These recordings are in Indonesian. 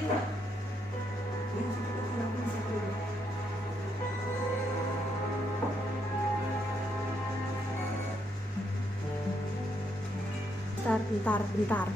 Bentar. Bentar.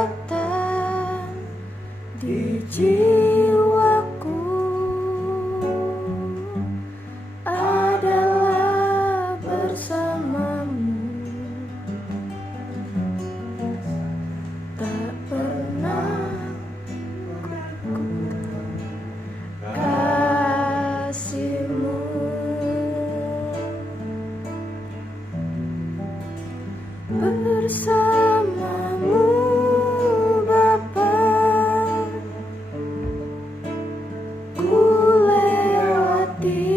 Kekuatan di jiwaku adalah bersamamu, tak pernah kasihmu bersamamu Bapa, ku lewati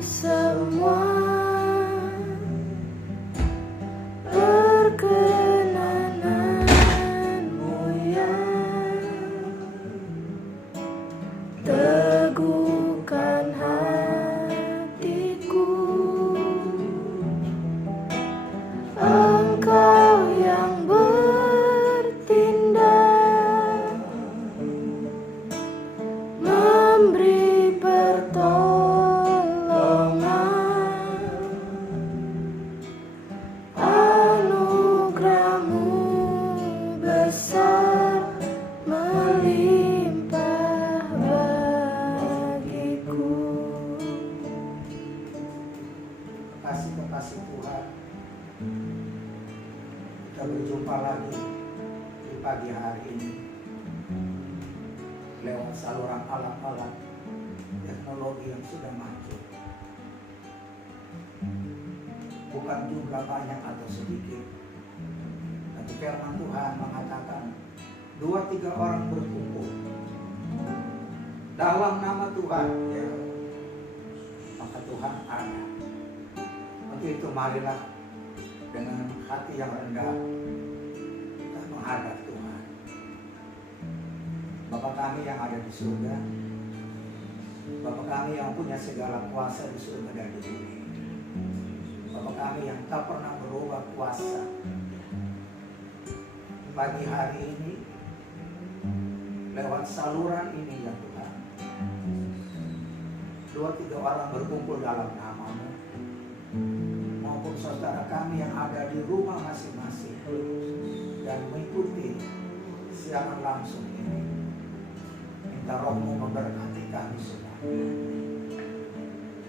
semua perkenananmu yang teguhkan hatiku. Engkau yang bertindak, memberi pertolongan, anugerah-Mu besar melimpah bagiku. Kekasih Tuhan, kita berjumpa lagi di pagi hari ini lewat saluran alat-alat teknologi yang sudah maju. Bukan jumlah banyak atau sedikit, tapi firman Tuhan mengatakan 2-3 orang berkumpul dalam nama Tuhan, ya, maka Tuhan ada. Untuk itu marilah dengan hati yang rendah kita menghadap Tuhan. Bapa kami yang ada di surga, Bapa kami yang punya segala kuasa di surga dan di bumi, Bapa kami yang tak pernah berubah kuasa, pagi hari ini lewat saluran ini ya Tuhan, 2-3 orang berkumpul dalam nama-Mu, maupun saudara kami yang ada di rumah masing-masing dan mengikuti siaran langsung ini. Minta Roh-Mu memberkati kami semua.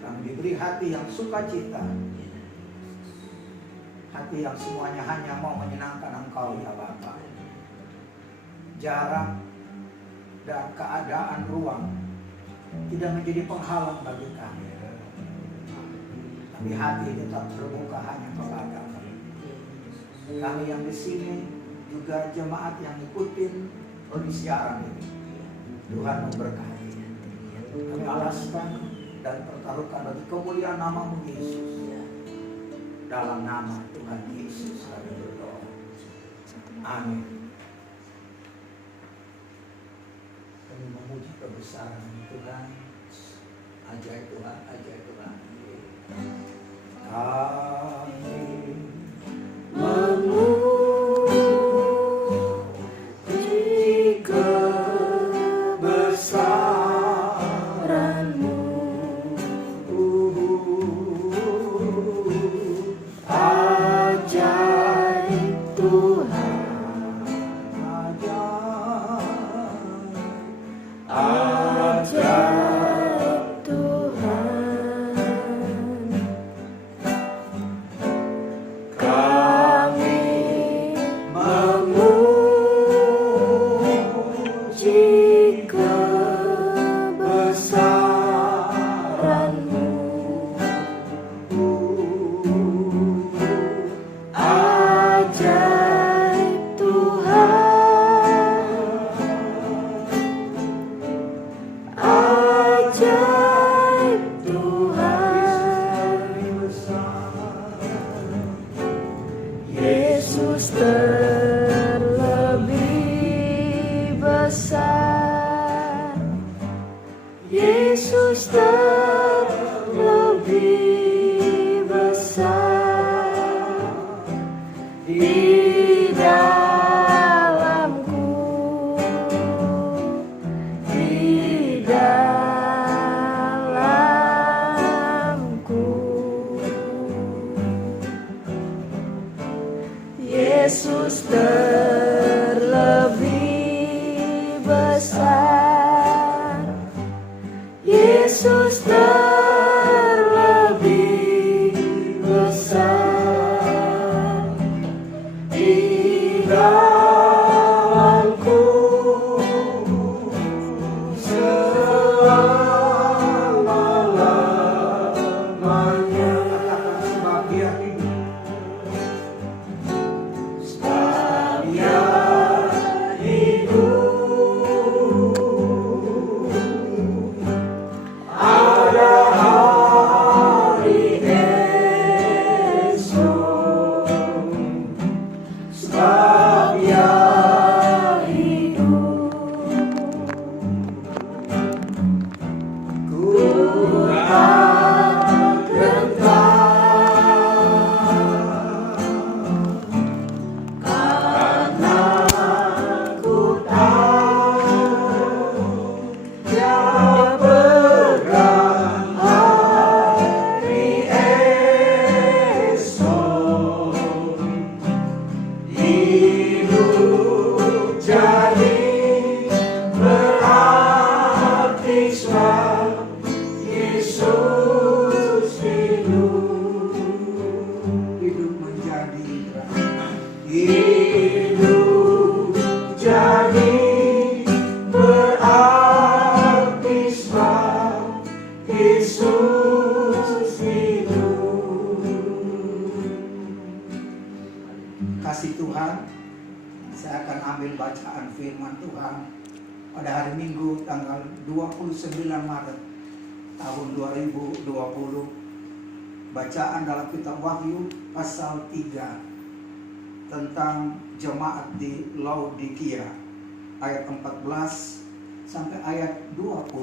Kami diberi hati yang sukacita, hati yang semuanya hanya mau menyenangkan Engkau ya Bapa. Jarak dan keadaan ruang tidak menjadi penghalang bagi kami, tapi hati tetap terbuka hanya kepada-Mu. Kami yang di sini juga jemaat yang ikutin siaran ini, Tuhan memberkati. Kami alaskan dan pertaruhkan bagi kemuliaan nama-Mu Yesus. Dalam nama Tuhan Yesus kami berdoa. Amin. Kami memuji kebesaran Tuhan. Ajaib Tuhan, ajaib Tuhan. Kami memuji kebesaran-Mu, ajaib Tuhan, ajaib Tuhan. akan ambil bacaan firman Tuhan pada hari Minggu tanggal 29 Maret tahun 2020. Bacaan dalam kitab Wahyu pasal 3 tentang jemaat di Laodikia ayat 14 sampai ayat 20.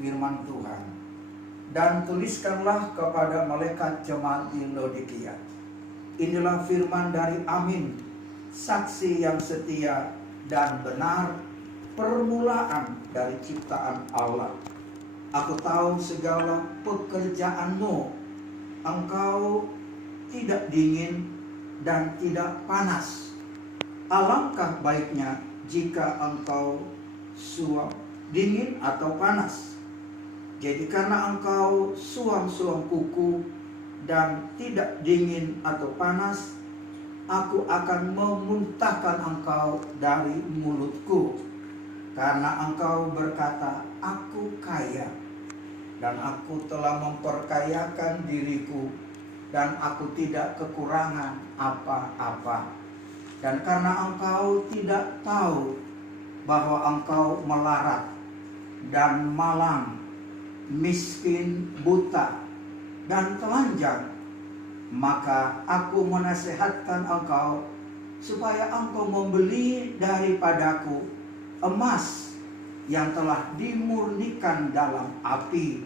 Firman Tuhan. Dan tuliskanlah kepada malaikat jemaat di Laodikia. Inilah firman dari Amin, saksi yang setia dan benar, permulaan dari ciptaan Allah. Aku tahu segala pekerjaanmu. Engkau tidak dingin dan tidak panas. Alangkah baiknya jika engkau dingin atau panas. Jadi karena engkau suam-suam kuku dan tidak dingin atau panas, aku akan memuntahkan engkau dari mulutku. Karena engkau berkata, aku kaya, dan aku telah memperkayakan diriku, dan aku tidak kekurangan apa-apa. Dan karena engkau tidak tahu bahwa engkau melarat dan malang, miskin, buta, dan telanjang, maka aku menasihatkan engkau supaya engkau membeli daripadaku emas yang telah dimurnikan dalam api,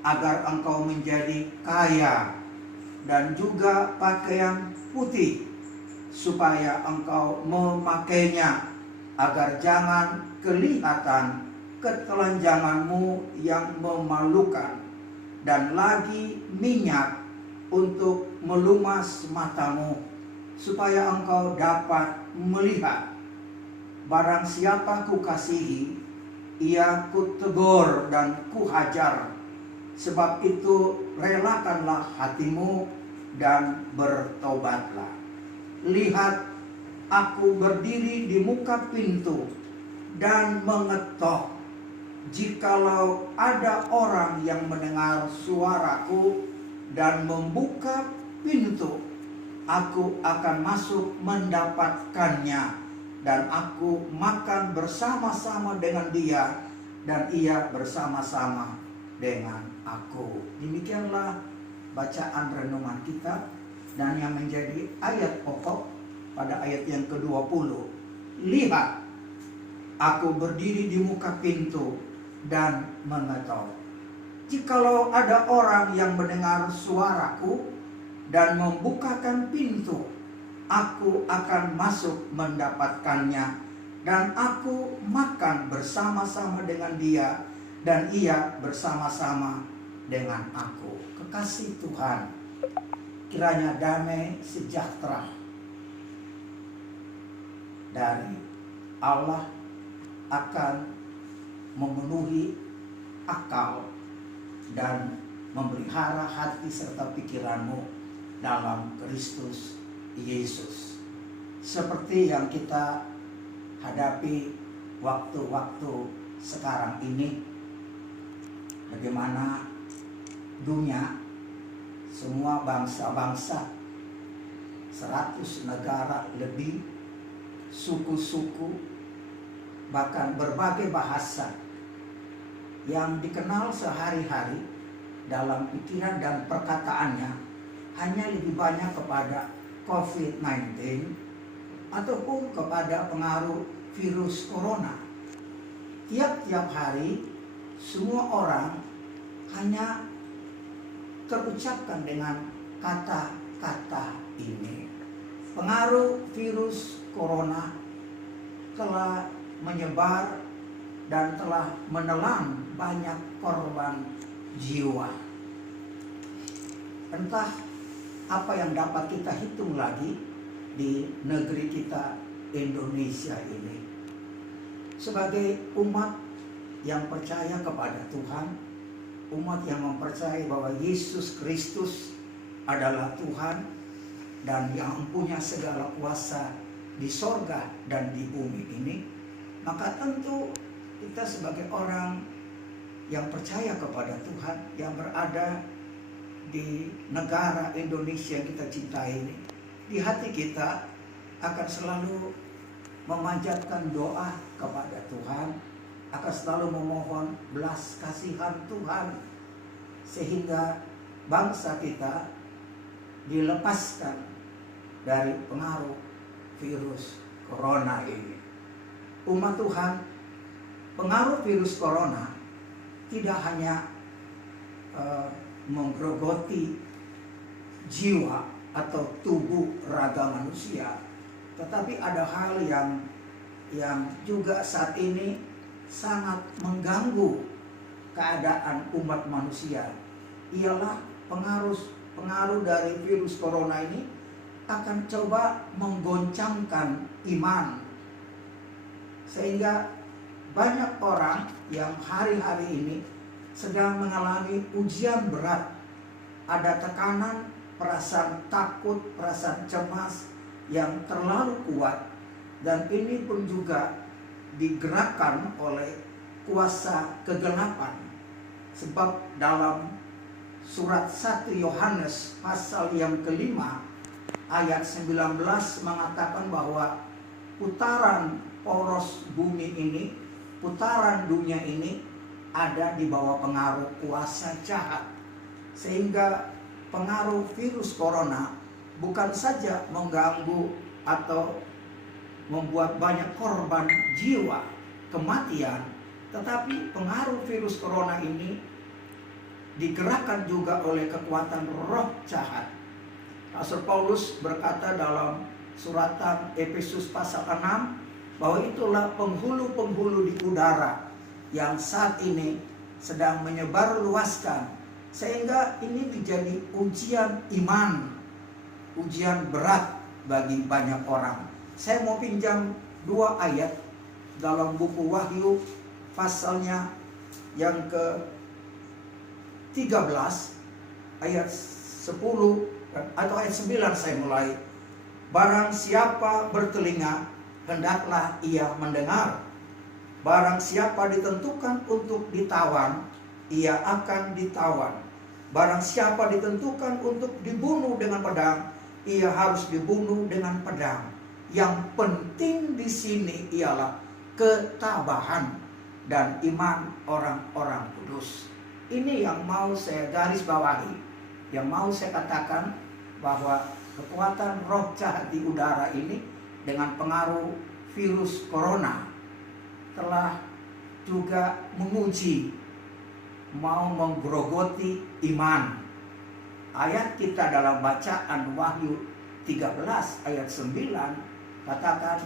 agar engkau menjadi kaya, dan juga pakaian putih, supaya engkau memakainya, agar jangan kelihatan ketelanjanganmu yang memalukan, dan lagi minyak untuk melumas matamu, supaya engkau dapat melihat. Barang siapa kukasihi, ia kutegur dan kuhajar. Sebab itu relakanlah hatimu dan bertobatlah. Lihat, aku berdiri di muka pintu dan mengetok. Jikalau ada orang yang mendengar suaraku dan membuka pintu, aku akan masuk mendapatkannya, dan aku makan bersama-sama dengan dia, dan ia bersama-sama dengan aku. Demikianlah bacaan renungan kita, dan yang menjadi ayat pokok pada ayat yang ke-20. Lihat, aku berdiri di muka pintu dan mengetok. Jikalau ada orang yang mendengar suaraku dan membukakan pintu, aku akan masuk mendapatkannya, dan aku makan bersama-sama dengan dia, dan ia bersama-sama dengan aku. Kekasih Tuhan, kiranya damai sejahtera dari Allah akan memenuhi akal dan memelihara hati serta pikiranmu dalam Kristus Yesus. Seperti yang kita hadapi waktu-waktu sekarang ini, bagaimana dunia, semua bangsa-bangsa, 100 negara lebih, suku-suku, bahkan berbagai bahasa yang dikenal sehari-hari dalam pikiran dan perkataannya hanya lebih banyak kepada COVID-19 ataupun kepada pengaruh virus corona. Tiap-tiap hari semua orang hanya terucapkan dengan kata-kata ini. Pengaruh virus corona telah menyebar dan telah menelan banyak korban jiwa. Entah apa yang dapat kita hitung lagi di negeri kita Indonesia ini. Sebagai umat yang percaya kepada Tuhan, umat yang mempercayai bahwa Yesus Kristus adalah Tuhan dan yang mempunyai segala kuasa di sorga dan di bumi ini, maka tentu kita sebagai orang yang percaya kepada Tuhan, yang berada di negara Indonesia yang kita cintai ini, di hati kita akan selalu memanjatkan doa kepada Tuhan, akan selalu memohon belas kasihan Tuhan, sehingga bangsa kita dilepaskan dari pengaruh virus corona ini. Umat Tuhan, pengaruh virus corona tidak hanya menggerogoti jiwa atau tubuh raga manusia, tetapi ada hal yang juga saat ini sangat mengganggu keadaan umat manusia. Ialah pengaruh dari virus corona ini akan coba menggoncangkan iman, sehingga banyak orang yang hari-hari ini sedang mengalami ujian berat. Ada tekanan, perasaan takut, perasaan cemas yang terlalu kuat, dan ini pun juga digerakkan oleh kuasa kegelapan. Sebab dalam surat 1 Yohanes pasal yang kelima ayat 19 mengatakan bahwa putaran poros bumi ini, putaran dunia ini ada di bawah pengaruh kuasa jahat. Sehingga pengaruh virus corona bukan saja mengganggu atau membuat banyak korban jiwa, kematian, tetapi pengaruh virus corona ini digerakkan juga oleh kekuatan roh jahat. Rasul Paulus berkata dalam suratan Efesus pasal 6 bahwa itulah penghulu-penghulu di udara yang saat ini sedang menyebarluaskan, sehingga ini menjadi ujian iman, ujian berat bagi banyak orang. Saya mau pinjam 2 ayat dalam buku Wahyu pasalnya yang ke-13 ayat 10 atau ayat 9 saya mulai. Barang siapa bertelinga, hendaklah ia mendengar. Barang siapa ditentukan untuk ditawan, ia akan ditawan. Barang siapa ditentukan untuk dibunuh dengan pedang, ia harus dibunuh dengan pedang. Yang penting di sini ialah ketabahan dan iman orang-orang kudus. Ini yang mau saya garis bawahi, yang mau saya katakan bahwa kekuatan roh jahat di udara ini dengan pengaruh virus corona telah juga menguji, mau menggerogoti iman. Ayat kita dalam bacaan Wahyu 13 ayat 9 katakan,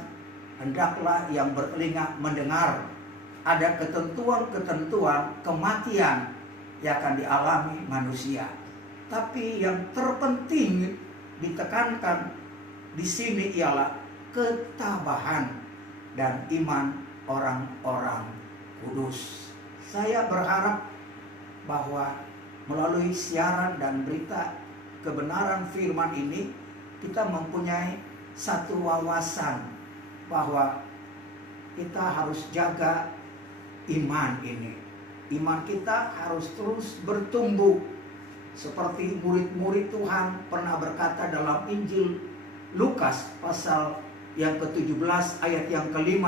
hendaklah yang bertelinga mendengar. Ada ketentuan-ketentuan kematian yang akan dialami manusia. Tapi yang terpenting ditekankan di sini ialah ketabahan dan iman orang-orang kudus. Saya berharap bahwa melalui siaran dan berita kebenaran firman ini, kita mempunyai satu wawasan bahwa kita harus jaga iman ini. Iman kita harus terus bertumbuh. Seperti murid-murid Tuhan pernah berkata dalam Injil Lukas pasal yang ke-17 ayat yang ke-5.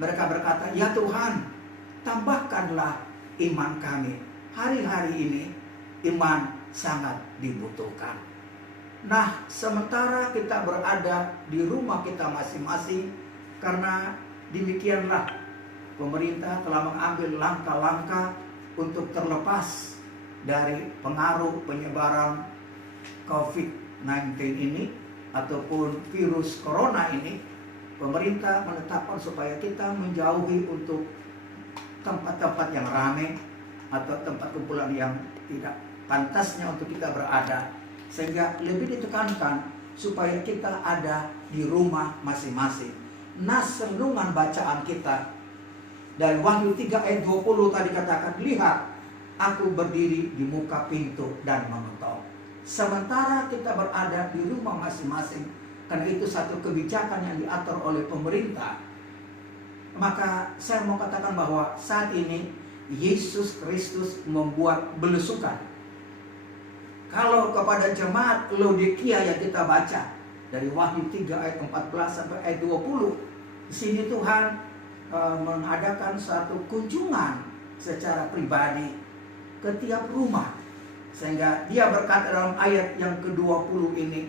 Mereka berkata, ya Tuhan, tambahkanlah iman kami. Hari-hari ini iman sangat dibutuhkan. Nah, sementara kita berada di rumah kita masing-masing, karena demikianlah pemerintah telah mengambil langkah-langkah untuk terlepas dari pengaruh penyebaran COVID-19 ini ataupun virus corona ini. Pemerintah menetapkan supaya kita menjauhi untuk tempat-tempat yang ramai atau tempat kumpulan yang tidak pantasnya untuk kita berada, sehingga lebih ditekankan supaya kita ada di rumah masing-masing. Nas renungan bacaan kita dari Wahyu 3 ayat 20 tadi katakan, lihat, aku berdiri di muka pintu dan mengetok. Sementara kita berada di rumah masing-masing, karena itu satu kebijakan yang diatur oleh pemerintah, maka saya mau katakan bahwa saat ini Yesus Kristus membuat belusukan. Kalau kepada jemaat Laodikia yang kita baca dari Wahyu 3 ayat 14 sampai ayat 20, Di sini Tuhan mengadakan suatu kunjungan secara pribadi ke tiap rumah. Sehingga dia berkata dalam ayat yang ke-20 ini,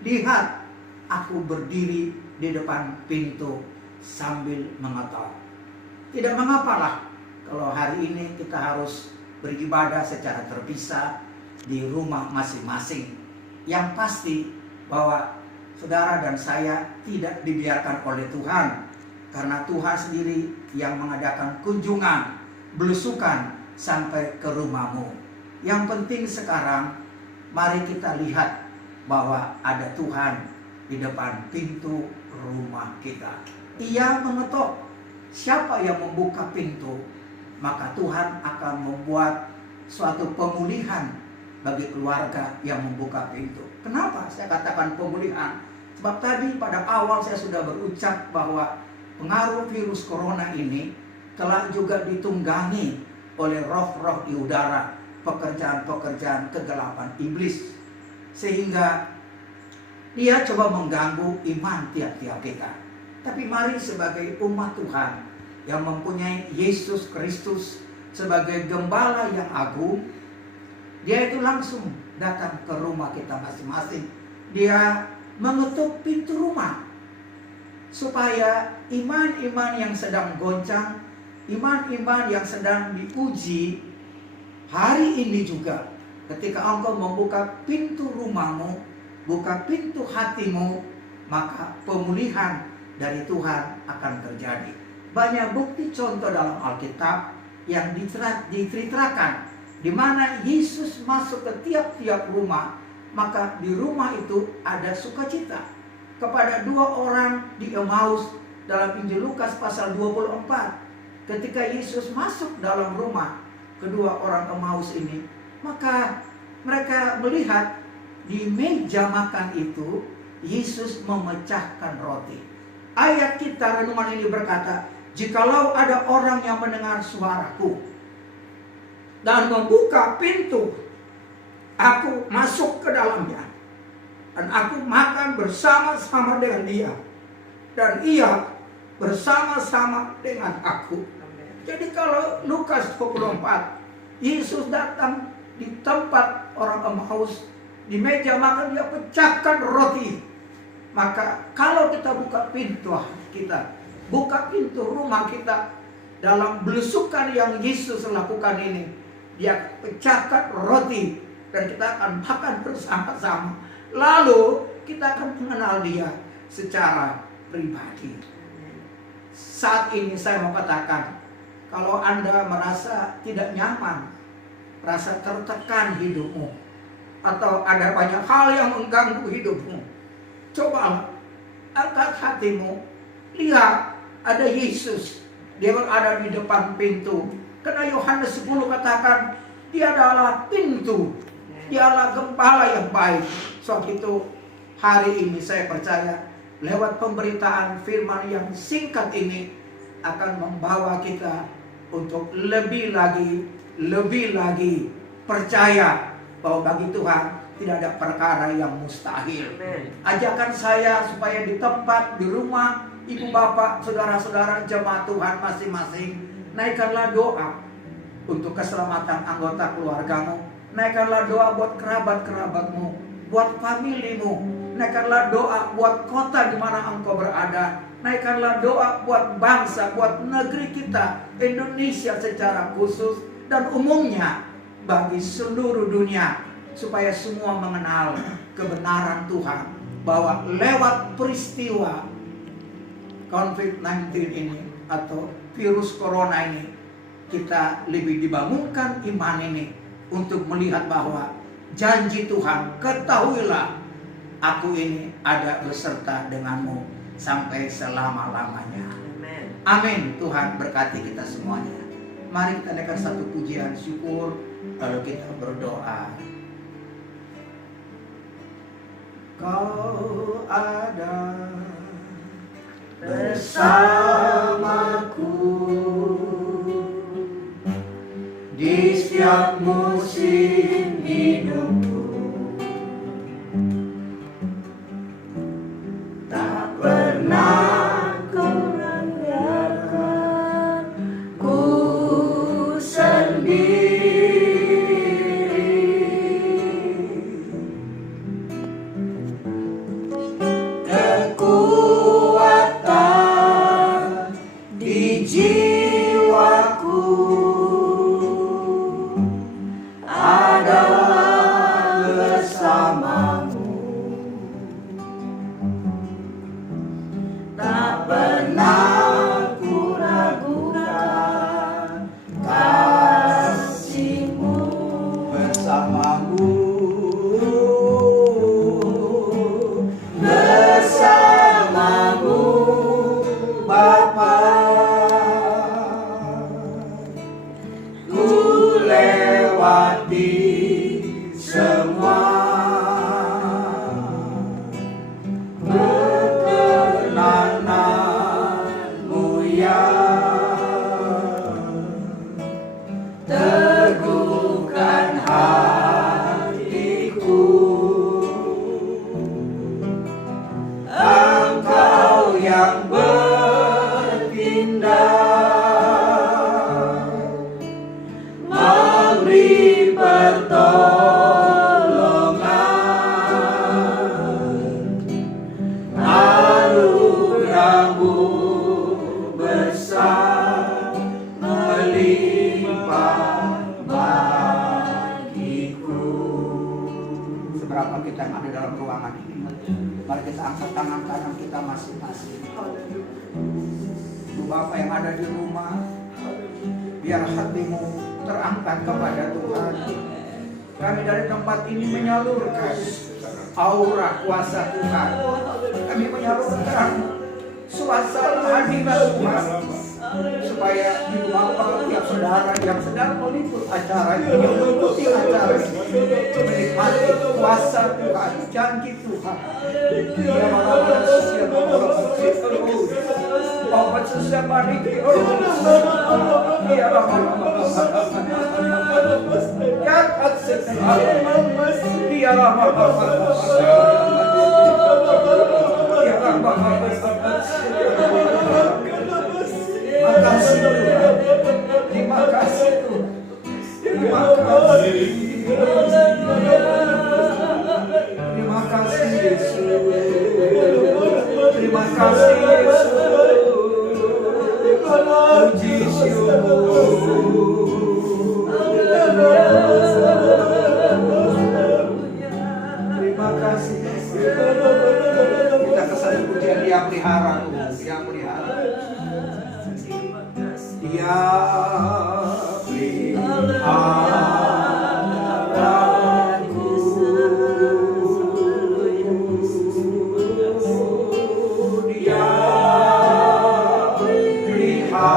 lihat, aku berdiri di depan pintu sambil mengetok. Tidak mengapalah kalau hari ini kita harus beribadah secara terpisah di rumah masing-masing. Yang pasti bahwa saudara dan saya tidak dibiarkan oleh Tuhan, karena Tuhan sendiri yang mengadakan kunjungan, belusukan sampai ke rumahmu. Yang penting sekarang, mari kita lihat bahwa ada Tuhan di depan pintu rumah kita. Ia mengetok. Siapa yang membuka pintu, maka Tuhan akan membuat suatu pemulihan bagi keluarga yang membuka pintu. Kenapa saya katakan pemulihan? Sebab tadi pada awal saya sudah berucap bahwa pengaruh virus corona ini telah juga ditunggangi oleh roh-roh di udara, pekerjaan-pekerjaan kegelapan iblis, sehingga dia coba mengganggu iman tiap-tiap kita. Tapi mari sebagai umat Tuhan yang mempunyai Yesus Kristus sebagai gembala yang agung, dia itu langsung datang ke rumah kita masing-masing. Dia mengetuk pintu rumah supaya iman-iman yang sedang goncang, iman-iman yang sedang diuji hari ini juga, ketika engkau membuka pintu rumahmu, buka pintu hatimu, maka pemulihan dari Tuhan akan terjadi. Banyak bukti contoh dalam Alkitab yang diceritakan, di mana Yesus masuk ke tiap-tiap rumah, maka di rumah itu ada sukacita. Kepada 2 orang di Emmaus dalam Injil Lukas pasal 24, ketika Yesus masuk dalam rumah kedua orang Emmaus ini, maka mereka melihat di meja makan itu Yesus memecahkan roti. Ayat kita renungan ini berkata, jikalau ada orang yang mendengar suaraku dan membuka pintu, aku masuk ke dalamnya dan aku makan bersama-sama dengan dia dan ia bersama-sama dengan aku. Jadi kalau Lukas 24, Yesus datang di tempat orang Emmaus, di meja makan dia pecahkan roti. Maka kalau kita buka pintu kita, buka pintu rumah kita dalam belusukan yang Yesus lakukan ini, dia pecahkan roti dan kita akan makan bersama-sama. Lalu kita akan mengenal dia secara pribadi. Saat ini saya mau katakan, kalau Anda merasa tidak nyaman, merasa tertekan hidupmu, atau ada banyak hal yang mengganggu hidupmu, coba angkat hatimu, lihat ada Yesus, dia berada di depan pintu. Karena Yohanes 10 katakan, dia adalah pintu, dia adalah gembala yang baik. Sebab itu hari ini saya percaya lewat pemberitaan firman yang singkat ini akan membawa kita untuk lebih lagi percaya bahwa bagi Tuhan tidak ada perkara yang mustahil. Ajakan saya supaya di tempat, di rumah, ibu bapak, saudara-saudara jemaat Tuhan masing-masing, naikkanlah doa untuk keselamatan anggota keluargamu. Naikkanlah doa buat kerabat-kerabatmu, buat familimu. Naikkanlah doa buat kota di mana engkau berada. Naikkanlah doa buat bangsa, buat negeri kita, Indonesia secara khusus, dan umumnya bagi seluruh dunia, supaya semua mengenal kebenaran Tuhan, bahwa lewat peristiwa COVID-19 ini atau virus corona ini, kita lebih dibangunkan iman ini untuk melihat bahwa janji Tuhan, ketahuilah aku ini ada beserta denganmu sampai selama-lamanya. Amin. Tuhan berkati kita semuanya. Mari kita naikkan satu pujian syukur, lalu kita berdoa. Kau ada bersamaku di setiap musim hidupku. Tak pernah kau Bapa, ku lewati semua perkenananmu ya, teguhkan hatiku. Engkau yang bertindak, memberi pertolongan, anugerah-Mu besar melimpah bagiku. Seberapa kita yang ada dalam ruangan ini, mari kita angkat tangan kanan kita masing-masing. Bapak yang ada di rumah, biar hatimu terangkat kepada Tuhan. Kami dari tempat ini menyalurkan aura kuasa Tuhan. Kami menyalurkan suasana hadirat Tuhan, supaya di rumah tiap saudara yang sedang meliput acara ini, yang mengikuti acara ini, menikmati kuasa Tuhan, janji Tuhan. Dia malam siap obat sesama ini, dia malam jahat sekali, dia malam makasih Tuhan, terima kasih Tuhan, terima kasih, terima kasih Yesus, terima kasih Yesus, puji syukur, terima kasih Yesus. Kita kesana pujian Dia pelihara, Dia pelihara. Dia peliharaku, Dia peliharaku,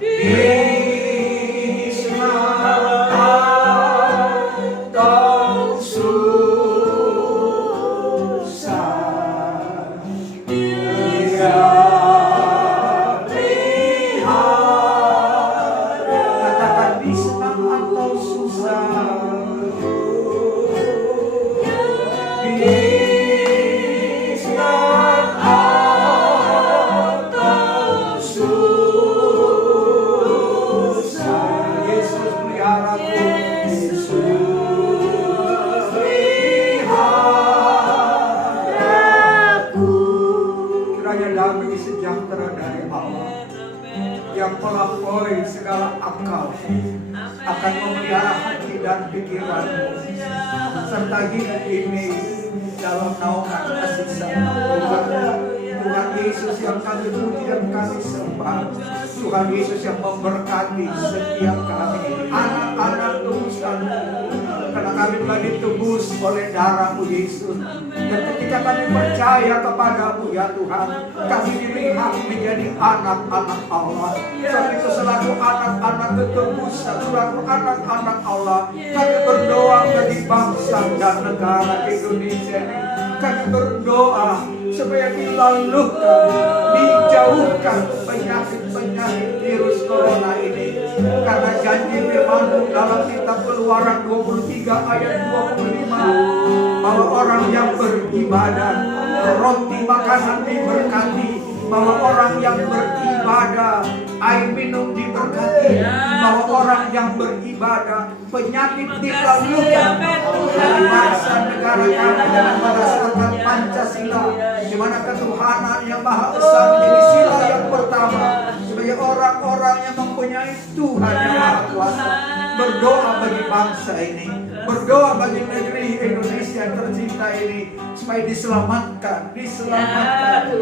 di saat kau susah, Dia pelihara. Katakan di senang atau susah, di senang atau susah, Yesus peliharaku, Yesus peliharaku. Kiranya damai sejahtera dari Allah yang melampaui segala akal akan memelihara hati dan pikiranmu, serta hidup ini dalam naungan kasih sayang Tuhan. Tuhan Yesus yang kami puji dan kami sembah, Tuhan Yesus yang memberkati setiap kami, anak-anak tebusanmu, karena kami telah ditebus oleh darah-Mu Yesus. Dan ketika kami percaya kepadamu ya Tuhan, kami dilihat menjadi anak-anak Allah. Sebab itu selaku anak-anak ketebusan, selaku anak-anak Allah, kami berdoa bagi bangsa dan negara Indonesia ini. Kami berdoa supaya dilalungkan, dijauhkan penyakit-penyakit virus corona ini. Karena janji firman-Mu dalam kitab Keluaran 23 ayat 25, bahwa orang yang beribadah, roti makanan diberkati, bahwa orang yang beribadah, air minum diberkati, bahwa orang yang beribadah, penyakit dilalungkan dari bangsa negara kami dengan berdasarkan Pancasila, di mana ketuhanan yang Maha Esa menjadi sila yang pertama, sebagai orang-orang yang mempunyai Tuhan yang Maha Kuasa. Berdoa bagi bangsa ini, berdoa bagi negeri Indonesia yang tercinta ini, supaya diselamatkan,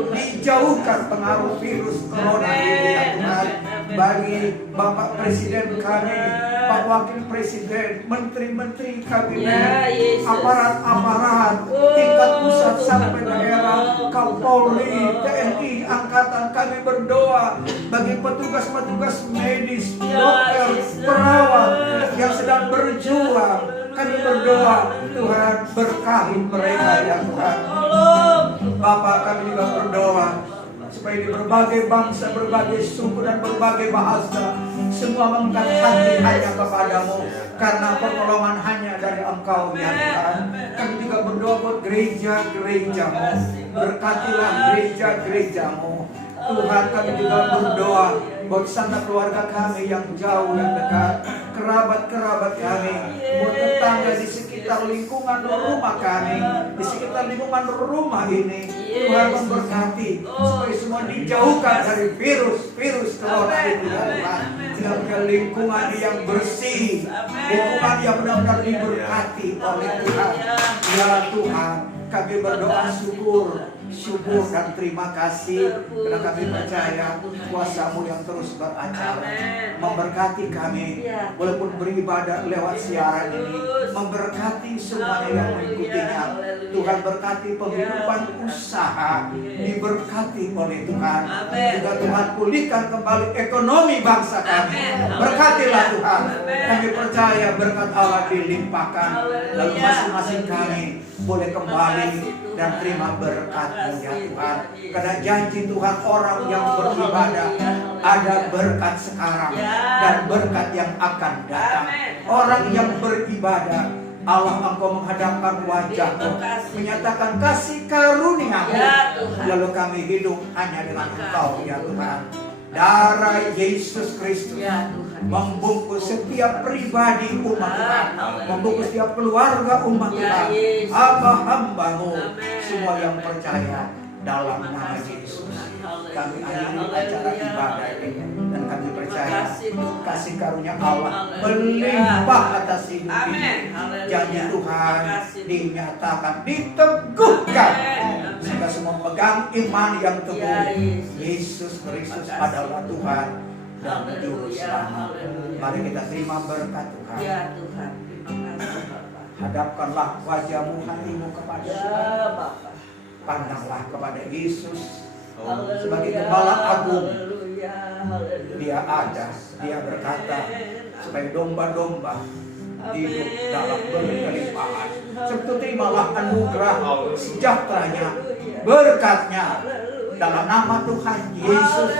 dijauhkan pengaruh virus corona ini ya Tuhan. Bagi Bapak Presiden kami, Pak Wakil Presiden, menteri-menteri Ya, kabinet, Yesus. aparat-aparat, tingkat pusat sampai daerah, Kapolri, TNI, Angkatan, kami berdoa bagi petugas-petugas medis, Ya, dokter, Yesus. perawat yang sedang berjuang. Kami berdoa, Tuhan berkahi mereka ya Tuhan. Tolong. Bapak, kami juga berdoa supaya di berbagai bangsa, berbagai suku dan berbagai bahasa semua mengangkat hati hanya kepadamu karena pertolongan hanya dari Engkau ya Tuhan. Kami juga berdoa buat gereja-gerejamu, berkatilah gereja-gerejamu Tuhan. Kami juga berdoa buat sanak keluarga kami yang jauh yang dekat, kerabat-kerabat kami, buat tetangga di sekitar lingkungan rumah kami, di sekitar lingkungan rumah ini. Tuhan memberkati supaya semua dijauhkan dari virus corona itu ya Tuhan. Sehingga punya lingkungan yang bersih, lingkungan yang benar-benar diberkati oleh Tuhan. Ya Tuhan, kami berdoa syukur dan terima kasih karena kami percaya kuasa-Mu yang terus beracara memberkati kami walaupun beribadah lewat siaran ini, memberkati semuanya yang mengikutinya. Tuhan berkati penghidupan usaha, diberkati oleh Tuhan. Juga Tuhan pulihkan kembali ekonomi bangsa kami. Berkatilah Tuhan. Kami percaya berkat Allah dilimpahkan, lalu masing-masing kami boleh kembali dan terima berkat-Mu ya Tuhan. Karena janji Tuhan, orang yang beribadah ada berkat sekarang dan berkat yang akan datang. Orang yang beribadah, Allah Engkau menghadapkan wajah-Mu, menyatakan kasih karunia-Mu, lalu kami hidup hanya dengan Engkau ya Tuhan. Darah Yesus Kristus membungkus setiap pribadi umat Tuhan, membungkus setiap keluarga umat Tuhan, hamba-hamba-Mu, semua yang percaya dalam nama Yesus. Kami akhiri acara ibadah ini dan kami percaya kasih karunia Allah melimpah atas hidup ini. Janji Tuhan dinyatakan, diteguhkan sehingga semua pegang iman yang teguh. Yesus Kristus adalah Tuhan dan Juru Selamat. Mari kita terima berkat Tuhan. Ya Tuhan, terima kasih Bapak. Hadapkanlah wajah-Mu, hati-Mu kepada Ya Bapak. pandanglah kepada Yesus Haleluya, sebagai Gembala Agung. haleluya, haleluya. Dia ada, Dia berkata supaya domba-domba hidup dalam berkelimpahan. Sebetulnya terimalah anugerah sejahteranya, berkatnya dalam nama Tuhan Yesus.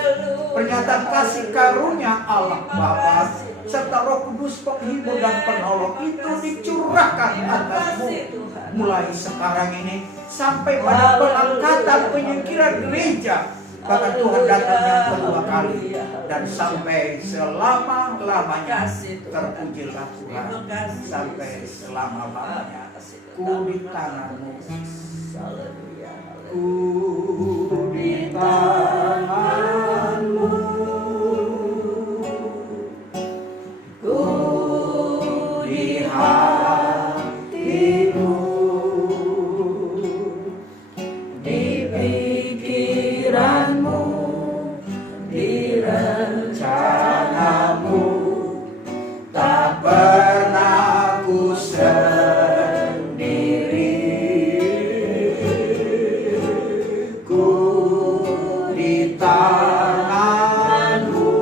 Pernyataan kasih karunia Allah Bapa serta Roh Kudus penghibur dan penolong itu dicurahkan atasmu mulai sekarang ini sampai pada pengangkatan penyingkiran gereja, bahkan Tuhan datang yang kedua kali dan sampai selama-lamanya. Terpujilah Tuhan sampai selama-lamanya. Ku di tangan-Mu, ku di tangan-Mu, ku di hati-Mu, di pikiran-Mu, di rencana-Mu. Tak pernah ku sendiri, ku di tangan-Mu,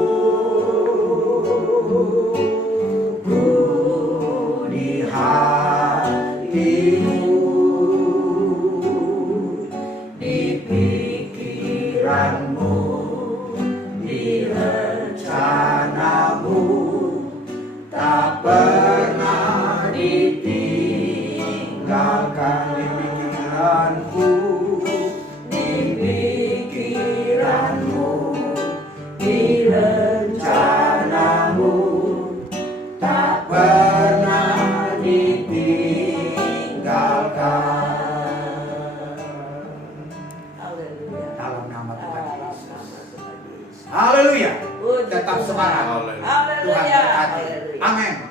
ku di hati-Mu, di pikiran-Mu, di rencana-Mu. Tak pernah ditinggalkan di pikiranku, di pikiran-Mu, di rencana-Mu. Tak pernah ditinggalkan. Haleluya. Dalam nama Tuhan Yesus. Yesus. Haleluya. Puji Tetap Tuhan. semangat. Haleluya. Tuhan berkati. Haleluya. Amin.